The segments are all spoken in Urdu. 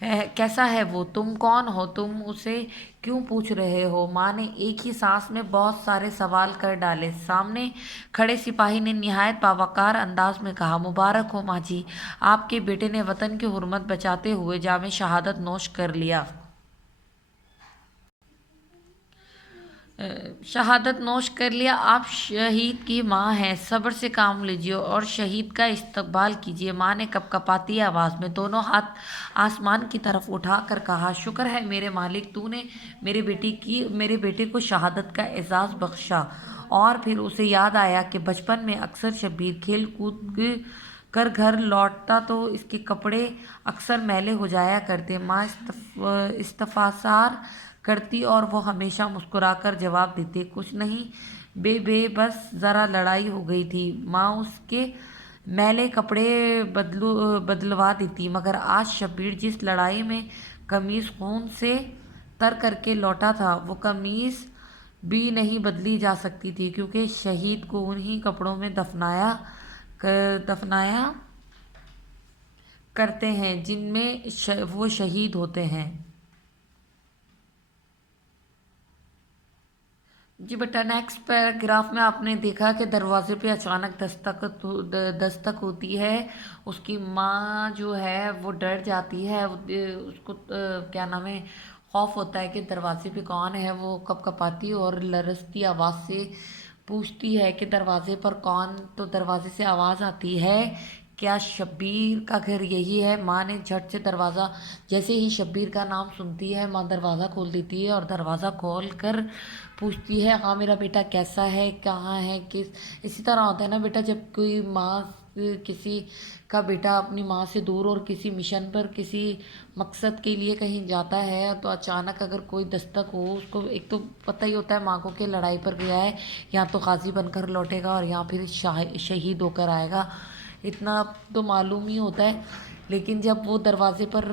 کیسا ہے وہ، تم کون ہو، تم اسے کیوں پوچھ رہے ہو؟ ماں نے ایک ہی سانس میں بہت سارے سوال کر ڈالے۔ سامنے کھڑے سپاہی نے نہایت باوقار انداز میں کہا، مبارک ہو ماں جی، آپ کے بیٹے نے وطن کی حرمت بچاتے ہوئے جام شہادت نوش کر لیا۔ شہادت نوش کر لیا۔ آپ شہید کی ماں ہیں، صبر سے کام لیجیے اور شہید کا استقبال کیجیے۔ ماں نے کپ کپاتی آواز میں دونوں ہاتھ آسمان کی طرف اٹھا کر کہا، شکر ہے میرے مالک، تو نے میرے بیٹے کو شہادت کا اعزاز بخشا۔ اور پھر اسے یاد آیا کہ بچپن میں اکثر شبیر کھیل کود کر گھر لوٹتا تو اس کے کپڑے اکثر میلے ہو جایا کرتے۔ ماں استفسار کرتی اور وہ ہمیشہ مسکرا کر جواب دیتے، کچھ نہیں بے بس ذرا لڑائی ہو گئی تھی۔ ماں اس کے میلے کپڑے بدلوا دیتی، مگر آج شبیر جس لڑائی میں قمیص خون سے تر کر کے لوٹا تھا، وہ قمیص بھی نہیں بدلی جا سکتی تھی، کیونکہ شہید کو انہی کپڑوں میں دفنایا کرتے ہیں جن میں وہ شہید ہوتے ہیں۔ جی بیٹا، نیکسٹ پیراگراف میں آپ نے دیکھا کہ دروازے پہ اچانک دستک ہوتی ہے۔ اس کی ماں جو ہے وہ ڈر جاتی ہے، اس کو کیا نام ہے، خوف ہوتا ہے کہ دروازے پہ کون ہے۔ وہ کپ کپاتی اور لرزتی آواز سے پوچھتی ہے کہ دروازے پر کون؟ تو دروازے سے آواز آتی ہے، کیا شبیر کا گھر یہی ہے؟ ماں نے جھٹ سے دروازہ، جیسے ہی شبیر کا نام سنتی ہے ماں دروازہ کھول دیتی ہے اور دروازہ کھول کر پوچھتی ہے، ہاں میرا بیٹا کیسا ہے، کہاں ہے، اسی طرح ہوتا ہے نا بیٹا، جب کوئی ماں کسی کا بیٹا اپنی ماں سے دور اور کسی مشن پر کسی مقصد کے لیے کہیں جاتا ہے تو اچانک اگر کوئی دستک ہو، اس کو ایک تو پتہ ہی ہوتا ہے ماں کو کہ لڑائی پر گیا ہے، یا تو غازی بن کر لوٹے گا اور یا پھر شہید ہو کر آئے گا، اتنا تو معلوم ہی ہوتا ہے۔ لیکن جب وہ دروازے پر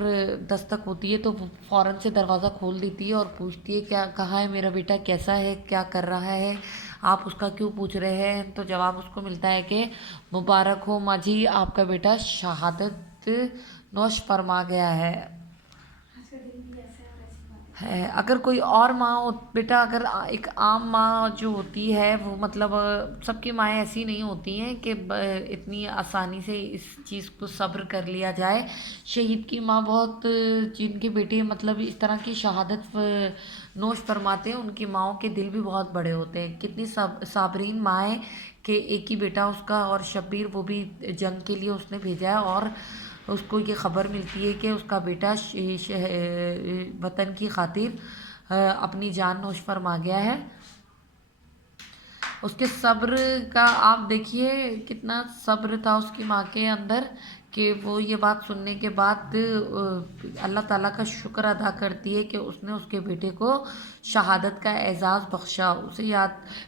دستک ہوتی ہے تو وہ فوراً سے دروازہ کھول دیتی ہے اور پوچھتی ہے، کیا کہاں ہے میرا بیٹا، کیسا ہے، کیا کر رہا ہے، آپ اس کا کیوں پوچھ رہے ہیں؟ تو جواب اس کو ملتا ہے کہ مبارک ہو ماں جی، آپ کا بیٹا شہادت نوش فرما گیا ہے۔ اگر کوئی اور ماں ہو بیٹا، اگر ایک عام ماں جو ہوتی ہے وہ مطلب سب کی مائیں ایسی نہیں ہوتی ہیں کہ اتنی آسانی سے اس چیز کو صبر کر لیا جائے۔ شہید کی ماں بہت، جن کے بیٹے مطلب اس طرح کی شہادت نوش فرماتے ہیں، ان کی ماؤں کے دل بھی بہت بڑے ہوتے ہیں۔ کتنی صابرین مائیں کہ ایک ہی بیٹا اس کا، اور شبیر وہ بھی جنگ کے لیے اس نے بھیجا ہے اور اس کو یہ خبر ملتی ہے کہ اس کا بیٹا وطن کی خاطر اپنی جان نوش فرما گیا ہے۔ اس کے صبر کا آپ دیکھیے، کتنا صبر تھا اس کی ماں کے اندر کہ وہ یہ بات سننے کے بعد اللہ تعالیٰ کا شکر ادا کرتی ہے کہ اس نے اس کے بیٹے کو شہادت کا اعزاز بخشا۔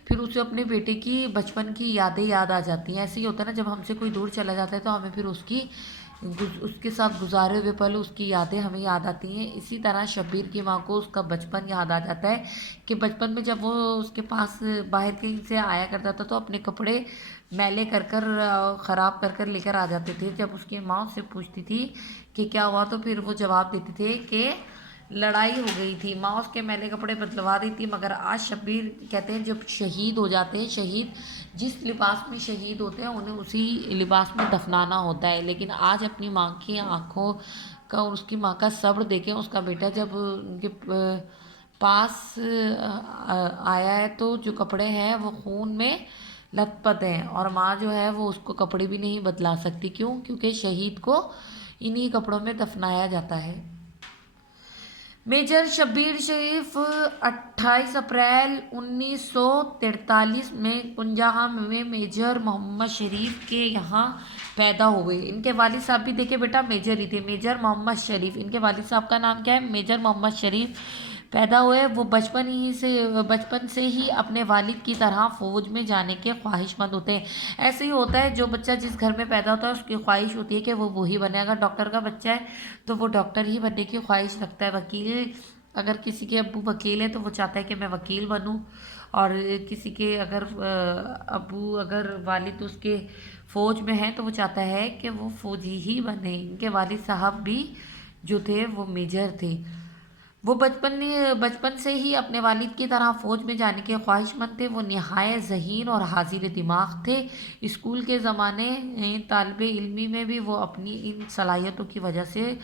پھر اسے اپنے بیٹے کی بچپن کی یادیں یاد آ جاتی ہیں۔ ایسے ہی ہوتا ہے نا، جب ہم سے کوئی دور چلا جاتا ہے تو ہمیں پھر اس کے ساتھ گزارے ہوئے پل، اس کی یادیں ہمیں یاد آتی ہیں۔ اسی طرح شبیر کی ماں کو اس کا بچپن یاد آ جاتا ہے کہ بچپن میں جب وہ اس کے پاس باہر کہیں سے آیا کرتا تھا تو اپنے کپڑے میلے کر خراب کر لے کر آ جاتے تھے۔ جب اس کی ماں اس سے پوچھتی تھی کہ کیا ہوا تو پھر وہ جواب دیتے تھے کہ لڑائی ہو گئی تھی۔ ماں اس کے میلے کپڑے بدلوا دیتی، مگر آج شبیر کہتے ہیں جب شہید ہو جاتے ہیں، شہید جس لباس میں شہید ہوتے ہیں انہیں اسی لباس میں دفنانا ہوتا ہے۔ لیکن آج اپنی ماں کی آنکھوں کا اور اس کی ماں کا صبر دیکھیں، اس کا بیٹا جب ان کے پاس آیا ہے تو جو کپڑے ہیں وہ خون میں لت پت ہیں، اور ماں جو ہے وہ اس کو کپڑے بھی نہیں بدلا سکتی۔ کیونکہ شہید کو انہی کپڑوں میں دفنایا جاتا ہے۔ میجر شبیر شریف 28 اپریل 1943 میں پنجاب میں میجر محمد شریف کے یہاں پیدا ہوئے۔ ان کے والد صاحب بھی دیکھے بیٹا میجر ہی تھے، میجر محمد شریف۔ ان کے والد صاحب کا نام کیا ہے؟ میجر محمد شریف پیدا ہوئے۔ وہ بچپن سے ہی اپنے والد کی طرح فوج میں جانے کے خواہش مند ہوتے ہیں۔ ایسے ہی ہوتا ہے، جو بچہ جس گھر میں پیدا ہوتا ہے اس کی خواہش ہوتی ہے کہ وہ وہی بنے۔ اگر ڈاکٹر کا بچہ ہے تو وہ ڈاکٹر ہی بننے کی خواہش رکھتا ہے۔ وکیل، اگر کسی کے ابو وکیل ہے تو وہ چاہتا ہے کہ میں وکیل بنوں، اور کسی کے اگر والد اس کے فوج میں ہیں تو وہ چاہتا ہے کہ وہ فوجی ہی بنے۔ ان کے والد صاحب بھی جو تھے وہ میجر تھے. وہ بچپن سے ہی اپنے والد کی طرح فوج میں جانے کے خواہش مند تھے. وہ نہایت ذہین اور حاضر دماغ تھے. اسکول کے زمانے طالب علمی میں بھی وہ اپنی ان صلاحیتوں کی وجہ سے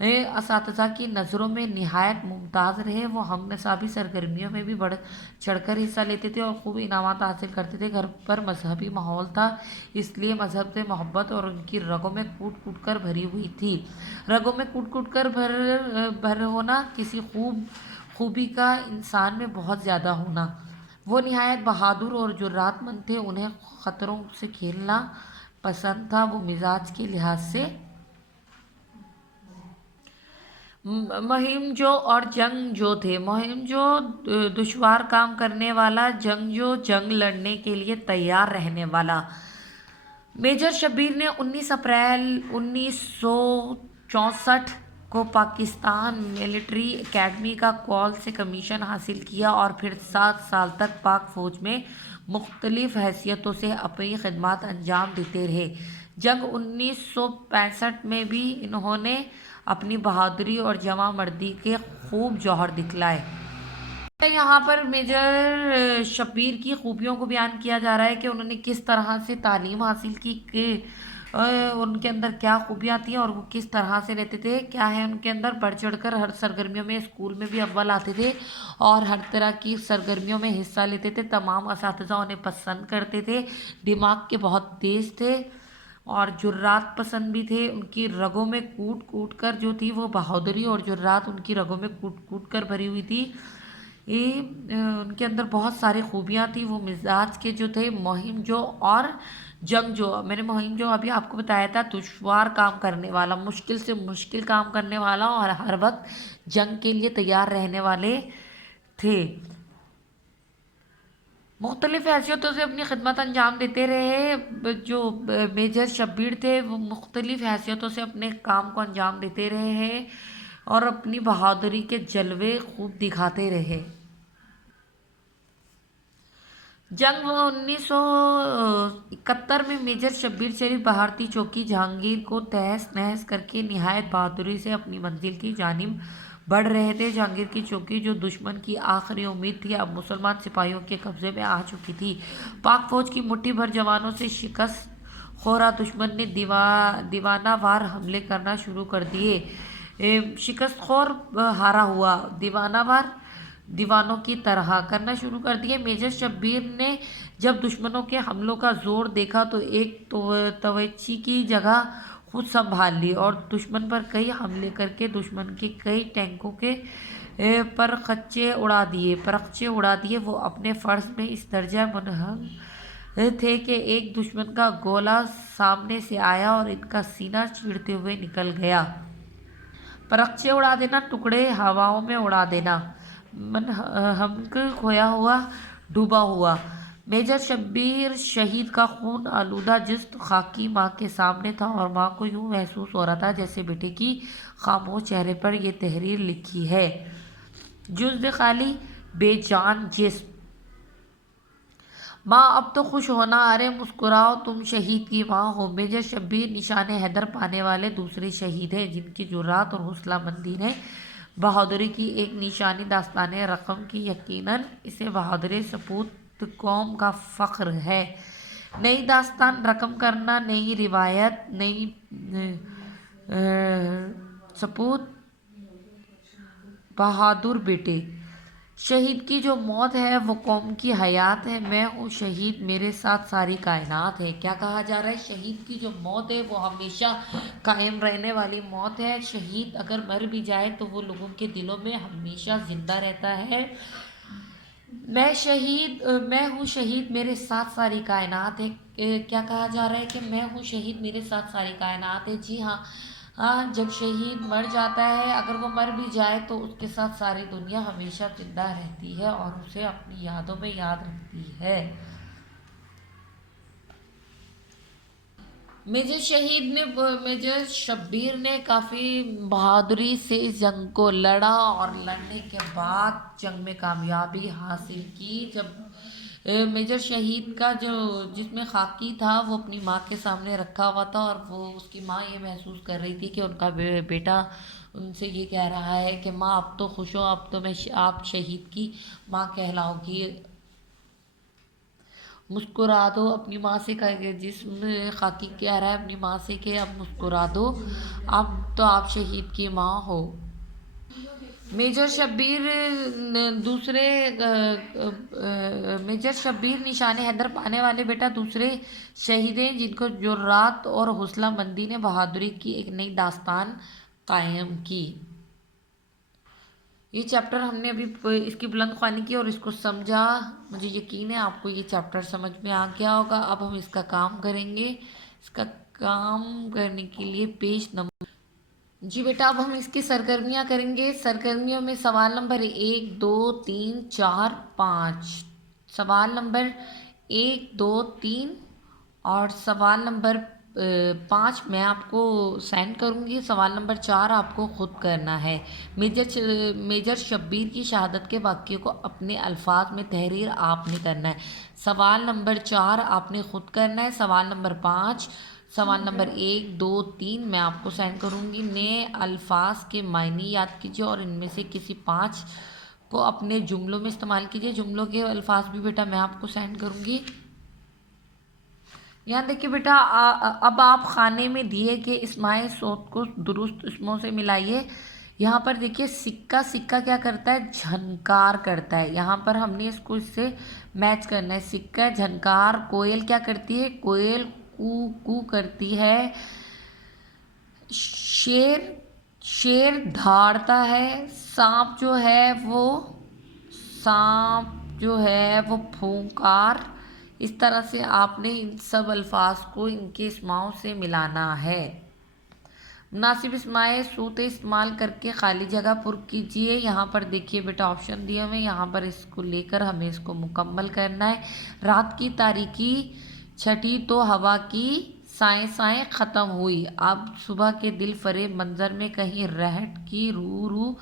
اساتذہ کی نظروں میں نہایت ممتاز رہے. وہ ہم نصابی سرگرمیوں میں بھی بڑھ چڑھ کر حصہ لیتے تھے اور خوب انعامات حاصل کرتے تھے. گھر پر مذہبی ماحول تھا، اس لیے مذہب سے محبت اور ان کی رگوں میں کوٹ کوٹ کر بھری ہوئی تھی. رگوں میں کوٹ کوٹ کر بھر ہونا کسی خوبی کا انسان میں بہت زیادہ ہونا. وہ نہایت بہادر اور جرات مند تھے. انہیں خطروں سے کھیلنا پسند تھا. وہ مزاج کے لحاظ سے مہم جو اور جنگ جو تھے. مہم جو دشوار کام کرنے والا، جنگ جو جنگ لڑنے کے لیے تیار رہنے والا. میجر شبیر نے 19 اپریل 1964 کو پاکستان ملٹری اکیڈمی کا کال سے کمیشن حاصل کیا اور پھر 7 سال تک پاک فوج میں مختلف حیثیتوں سے اپنی خدمات انجام دیتے رہے. جنگ 1965 میں بھی انہوں نے اپنی بہادری اور جواں مردی کے خوب جوہر دکھلائے. یہاں پر میجر شبیر کی خوبیوں کو بیان کیا جا رہا ہے کہ انہوں نے کس طرح سے تعلیم حاصل کی، کہ ان کے اندر کیا خوبیاں تھیں اور وہ کس طرح سے رہتے تھے، کیا ہے ان کے اندر. بڑھ چڑھ کر ہر سرگرمیوں میں، اسکول میں بھی اول آتے تھے اور ہر طرح کی سرگرمیوں میں حصہ لیتے تھے. تمام اساتذہ انہیں پسند کرتے تھے. دماغ کے بہت تیز تھے اور جرات پسند بھی تھے. ان کی رگوں میں کوٹ کوٹ کر جو تھی وہ بہادری اور جرات ان کی رگوں میں کوٹ کوٹ کر بھری ہوئی تھی. ان کے اندر بہت ساری خوبیاں تھیں. وہ مزاج کے جو تھے مہم جو اور جنگ جو. میں نے مہم جو ابھی آپ کو بتایا تھا، دشوار کام کرنے والا، مشکل سے مشکل کام کرنے والا اور ہر وقت جنگ کے لیے تیار رہنے والے تھے. مختلف حیثیتوں سے اپنی خدمت انجام دیتے رہے. جو میجر شبیر تھے وہ مختلف حیثیتوں سے اپنے کام کو انجام دیتے رہے ہیں اور اپنی بہادری کے جلوے خوب دکھاتے رہے. جنگ 1971 میں میجر شبیر شریف بھارتی چوکی جہانگیر کو تہس نہس کر کے نہایت بہادری سے اپنی منزل کی جانب بڑھ رہے تھے. جہانگیر کی چوکی جو دشمن کی آخری امید تھی اب مسلمان سپاہیوں کے قبضے میں آ چکی تھی. پاک فوج کی مٹھی بھر جوانوں سے شکست خورا دشمن نے دیوانہ وار حملے کرنا شروع کر دیے. شکست خور ہارا ہوا دیوانہ وار دیوانوں کی طرح کرنا شروع کر دیے. میجر شبیر نے جب دشمنوں کے حملوں کا زور دیکھا تو ایک توچی کی جگہ خود سنبھال لی اور دشمن پر کئی حملے کر کے دشمن کے کئی ٹینکوں کے پرخچے اڑا دیے. وہ اپنے فرض میں اس درجہ منہم تھے کہ ایک دشمن کا گولہ سامنے سے آیا اور ان کا سینہ چیرتے ہوئے نکل گیا. پرخچے اڑا دینا، ٹکڑے ہواؤں میں اڑا دینا، منہمک کھویا ہوا، ڈوبا ہوا. میجر شبیر شہید کا خون آلودہ جسم خاکی ماں کے سامنے تھا اور ماں کو یوں محسوس ہو رہا تھا جیسے بیٹے کی خاموش چہرے پر یہ تحریر لکھی ہے: جزو خالی بے جان جسم. ماں اب تو خوش ہونا، ارے مسکراؤ، تم شہید کی ماں ہو. میجر شبیر نشان حیدر پانے والے دوسرے شہید ہیں جن کی جرات اور حوصلہ مندی نے بہادری کی ایک نشانی. داستان رقم کی یقیناً اسے بہادر سپوت قوم کا فخر ہے. نئی داستان رقم کرنا، نئی روایت، نئی سپوت بہادر بیٹے. شہید کی جو موت ہے وہ قوم کی حیات ہے. میں ہوں شہید، میرے ساتھ ساری کائنات ہے. کیا کہا جا رہا ہے؟ شہید کی جو موت ہے وہ ہمیشہ قائم رہنے والی موت ہے. شہید اگر مر بھی جائے تو وہ لوگوں کے دلوں میں ہمیشہ زندہ رہتا ہے. میں ہوں شہید، میرے ساتھ ساری کائنات ہے. کیا کہا جا رہا ہے کہ میں ہوں شہید، میرے ساتھ ساری کائنات ہے. جی ہاں، جب شہید مر جاتا ہے، اگر وہ مر بھی جائے تو اس کے ساتھ ساری دنیا ہمیشہ زندہ رہتی ہے اور اسے اپنی یادوں میں یاد رکھتی ہے. میجر شبیر نے کافی بہادری سے اس جنگ کو لڑا اور لڑنے کے بعد جنگ میں کامیابی حاصل کی. جب میجر شہید کا جو جس میں خاکی تھا وہ اپنی ماں کے سامنے رکھا ہوا تھا، اور وہ اس کی ماں یہ محسوس کر رہی تھی کہ ان کا بیٹا ان سے یہ کہہ رہا ہے کہ ماں اب تو خوش ہو، اب تو آپ شہید کی ماں کہلاؤ گی، مسکرا دو اپنی ماں سے، جس میں خاکی کہہ رہا ہے اپنی ماں سے کہ اب مسکرا دو، اب تو آپ شہید کی ماں ہو۔ میجر شبیر دوسرے میجر شبیر نشان حیدر پانے والے بیٹا دوسرے شہید ہیں جن کو جرات اور حوصلہ مندی نے بہادری کی ایک نئی داستان قائم کی۔ یہ چیپٹر ہم نے ابھی اس کی بلند خوانی کی اور اس کو سمجھا، مجھے یقین ہے آپ کو یہ چیپٹر سمجھ میں آ گیا ہوگا۔ اب ہم اس کا کام کریں گے، اس کا کام کرنے کے لیے پیج نمبر جی بیٹا اب ہم اس کی سرگرمیاں کریں گے۔ سرگرمیوں میں سوال نمبر 1 2 3 4 5، سوال نمبر 1 2 3 اور سوال نمبر 5 میں آپ کو سینڈ کروں گی، سوال نمبر 4 آپ کو خود کرنا ہے۔ میجر شبیر کی شہادت کے واقعے کو اپنے الفاظ میں تحریر آپ نے کرنا ہے۔ سوال نمبر 4 آپ نے خود کرنا ہے، سوال نمبر 5، سوال نمبر 1 2 3 میں آپ کو سینڈ کروں گی۔ نئے الفاظ کے معنی یاد کیجیے اور ان میں سے کسی 5 کو اپنے جملوں میں استعمال کیجیے۔ جملوں کے الفاظ بھی بیٹا میں آپ کو سینڈ کروں گی۔ یہاں دیکھیے بیٹا اب آپ خانے میں دیے گئے اسماعی صوت کو درست اسموں سے ملائیے۔ یہاں پر دیکھیے سکہ، سکہ کیا کرتا ہے؟ جھنکار کرتا ہے، یہاں پر ہم نے اس کو اس سے میچ کرنا ہے۔ سکہ جھنکار، کوئل کیا کرتی ہے؟ کوئل کو کو کرتی ہے۔ شیر دھاڑتا ہے۔ سانپ جو ہے وہ پھونکار۔ اس طرح سے آپ نے ان سب الفاظ کو ان کے اسماؤں سے ملانا ہے۔ مناسب اسماعی صوت استعمال کر کے خالی جگہ پر کیجیے۔ یہاں پر دیکھیے بیٹا آپشن دیے ہوئے، یہاں پر اس کو لے کر ہمیں اس کو مکمل کرنا ہے۔ رات کی تاریکی چھٹی تو ہوا کی سائیں سائیں ختم ہوئی، اب صبح کے دل فریب منظر میں کہیں رہٹ کی رو رو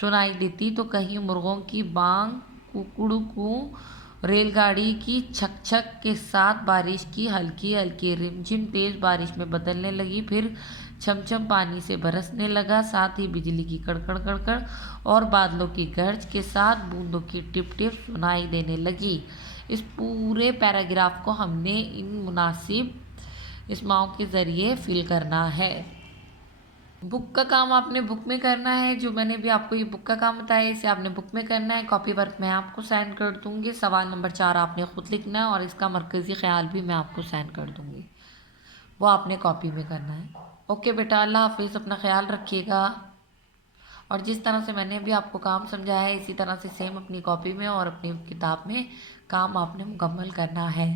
سنائی دیتی تو کہیں مرغوں کی بانگ ککڑکو، ریل گاڑی کی چھک چھک کے ساتھ بارش کی ہلکی ہلکی رم جھم تیز بارش میں بدلنے لگی، پھر چھم چھم پانی سے برسنے لگا، ساتھ ہی بجلی کی کڑکڑ کڑکڑ اور بادلوں کی گرج کے ساتھ بوندوں کی ٹپ ٹپ سنائی دینے لگی۔ اس پورے پیراگراف کو ہم نے ان مناسب اسماؤں کے ذریعے فل کرنا ہے۔ بک کا کام آپ نے بک میں کرنا ہے، جو میں نے بھی آپ کو یہ بک کا کام بتایا اسے آپ نے بک میں کرنا ہے۔ کاپی ورک میں آپ کو سینڈ کر دوں گی۔ سوال نمبر 4 آپ نے خود لکھنا ہے اور اس کا مرکزی خیال بھی میں آپ کو سینڈ کر دوں گی، وہ آپ نے کاپی میں کرنا ہے۔ اوکے بیٹا، اللہ حافظ، اپنا خیال رکھیے گا۔ اور جس طرح سے میں نے بھی آپ کو کام سمجھایا ہے اسی طرح سے سیم اپنی کاپی میں اور اپنی کتاب میں کام آپ نے مکمل کرنا ہے۔